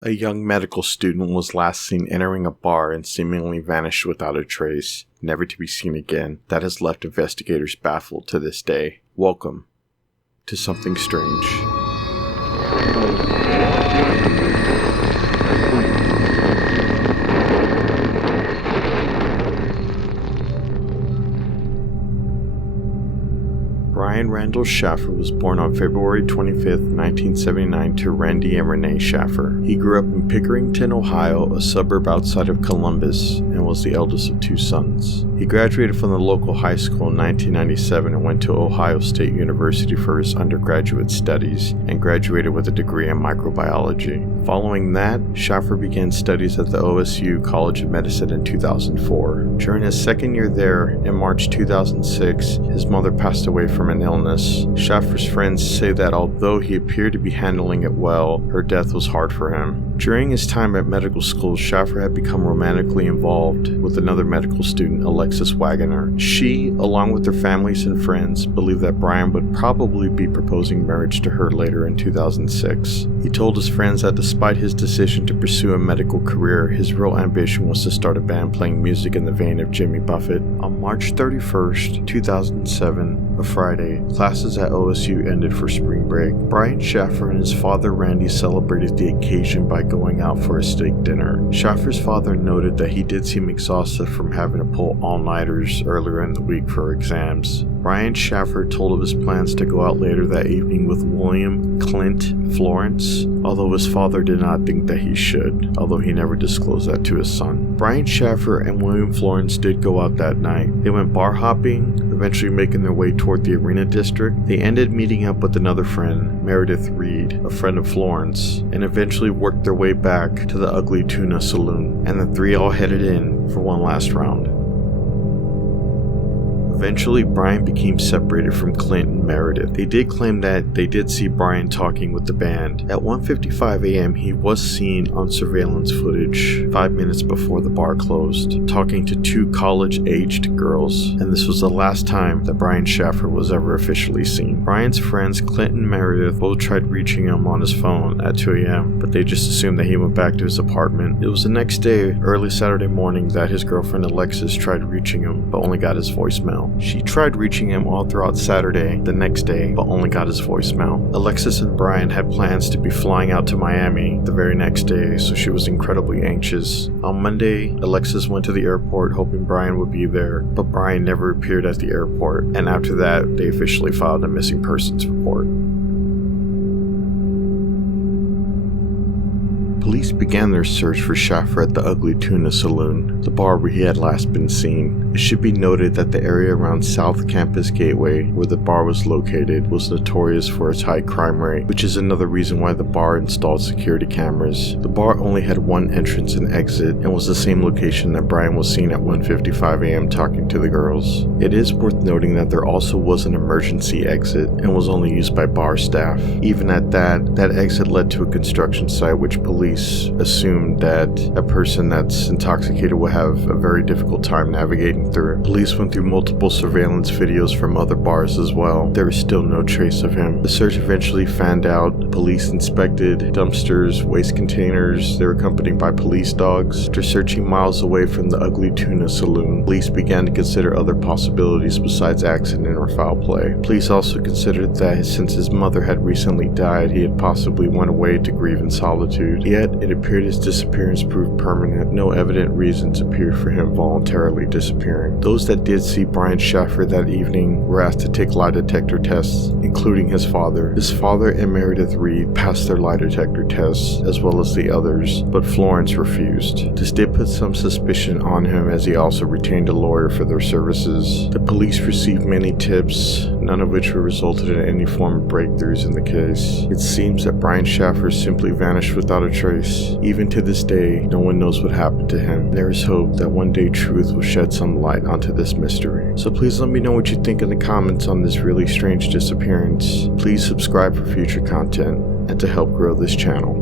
A young medical student was last seen entering a bar and seemingly vanished without a trace, never to be seen again. That has left investigators baffled to this day. Welcome to Something Strange. Brian Randall Shaffer was born on February 25, 1979 to Randy and Renee Shaffer. He grew up in Pickerington, Ohio, a suburb outside of Columbus, and was the eldest of two sons. He graduated from the local high school in 1997 and went to Ohio State University for his undergraduate studies and graduated with a degree in microbiology. Following that, Shaffer began studies at the OSU College of Medicine in 2004. During his second year there, in March 2006, his mother passed away from an illness. Shaffer's friends say that although he appeared to be handling it well, her death was hard for him. During his time at medical school, Shaffer had become romantically involved with another medical student, Alexis Wagoner. She, along with their families and friends, believed that Brian would probably be proposing marriage to her later in 2006. He told his friends that despite his decision to pursue a medical career, his real ambition was to start a band playing music in the vein of Jimmy Buffett. On March 31st, 2007, a Friday, classes at OSU ended for spring break. Brian Shaffer and his father Randy celebrated the occasion by going out for a steak dinner. Shaffer's father noted that he did seem exhausted from having to pull all-nighters earlier in the week for exams. Brian Shaffer told of his plans to go out later that evening with William, Clint, Florence, although his father did not think that he should, although he never disclosed that to his son. Brian Shaffer and William Florence did go out that night. They went bar hopping, eventually making their way toward the Arena District. They ended meeting up with another friend, Meredith Reed, a friend of Florence, and eventually worked their way back to the Ugly Tuna Saloon, and the three all headed in for one last round. Eventually, Brian became separated from Clint and Meredith. They did claim that they did see Brian talking with the band. At 1:55 a.m., he was seen on surveillance footage 5 minutes before the bar closed, talking to two college-aged girls, and this was the last time that Brian Shaffer was ever officially seen. Brian's friends, Clint and Meredith, both tried reaching him on his phone at 2 a.m., but they just assumed that he went back to his apartment. It was the next day, early Saturday morning, that his girlfriend Alexis tried reaching him, but only got his voicemail. She tried reaching him all throughout Saturday, the next day, but only got his voicemail. Alexis and Brian had plans to be flying out to Miami the very next day, so she was incredibly anxious. On Monday, Alexis went to the airport hoping Brian would be there, but Brian never appeared at the airport, and after that, they officially filed a missing persons report. Police began their search for Shaffer at the Ugly Tuna Saloon, the bar where he had last been seen. It should be noted that the area around South Campus Gateway, where the bar was located, was notorious for its high crime rate, which is another reason why the bar installed security cameras. The bar only had one entrance and exit, and was the same location that Brian was seen at 1:55 a.m. talking to the girls. It is worth noting that there also was an emergency exit, and was only used by bar staff. Even at that exit led to a construction site which police assumed that a person that's intoxicated would have a very difficult time navigating through. Police went through multiple surveillance videos from other bars as well. There was still no trace of him. The search eventually fanned out. Police inspected dumpsters, waste containers. They were accompanied by police dogs. After searching miles away from the Ugly Tuna Saloon, police began to consider other possibilities besides accident or foul play. Police also considered that since his mother had recently died, he had possibly went away to grieve in solitude. Yet, it appeared his disappearance proved permanent. No evident reasons appeared for him voluntarily disappearing. Those that did see Brian Shaffer that evening were asked to take lie detector tests, including his father. His father and Meredith Reed passed their lie detector tests, as well as the others, but Florence refused. This did put some suspicion on him, as he also retained a lawyer for their services. The police received many tips, none of which resulted in any form of breakthroughs in the case. It seems that Brian Shaffer simply vanished without a trace. Even to this day, no one knows what happened to him. There is hope that one day truth will shed some light onto this mystery. So please let me know what you think in the comments on this really strange disappearance. Please subscribe for future content and to help grow this channel.